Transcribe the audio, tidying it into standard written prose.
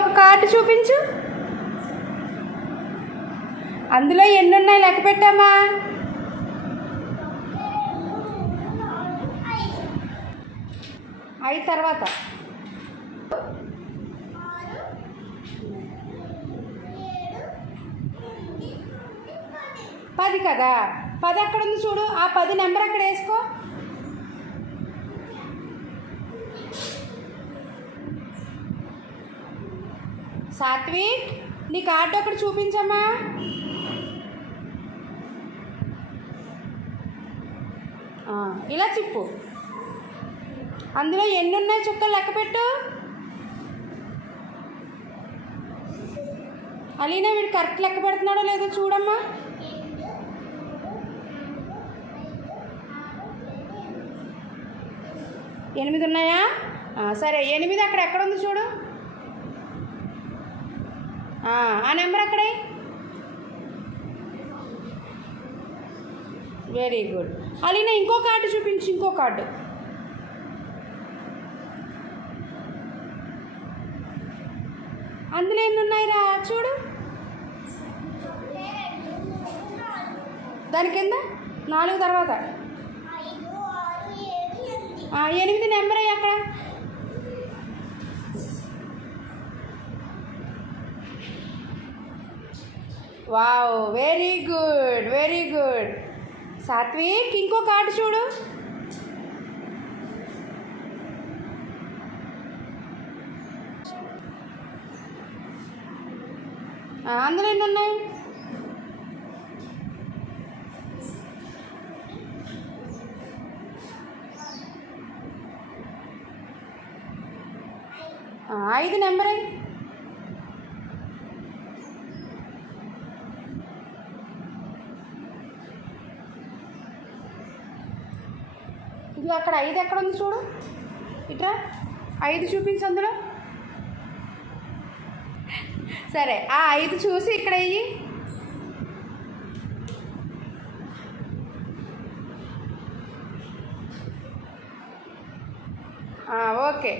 ఒక కార్డు చూపించు. అందులో ఎన్ని ఉన్నాయి లెక్క పెట్టామా? 5 తర్వాత 10 కదా. 10 అక్కడ ఉంది చూడు. ఆ 10 నెంబర్ అక్కడ వేసుకో. సాత్విక్, నీ కార్డు అక్కడ చూపించమ్మా. ఇలా చెప్పు. అందులో ఎన్ని ఉన్నాయి చుక్కలు లెక్క పెట్టు. అలీనా, వీడు కరెక్ట్ లెక్క పెడుతున్నాడో లేదో చూడమ్మా. 8 ఉన్నాయా? సరే, 8 అక్కడ ఎక్కడ ఉంది చూడు. ఆ నెంబర్ అక్కడే. Very good. అలీనా, ఇంకో కార్డు చూపించు. ఇంకో కార్డు. అందులో ఎన్ని ఉన్నాయిరా చూడు. దాని కింద 4 తర్వాత 8 నెంబర్ అయ్యి అక్కడ. Wow, very good, very good. Satvik, ఇంకో కార్డు చూడు. అందులో ఎన్ని ఉన్నాయి? ఐదు నెంబర్. ఇది అక్కడ 5 ఎక్కడ ఉంది చూడు. ఇట్రా 5 చూపించు అందులో. సరే, ఆ 5 చూసి ఇక్కడ వెయ్యి. ఓకే.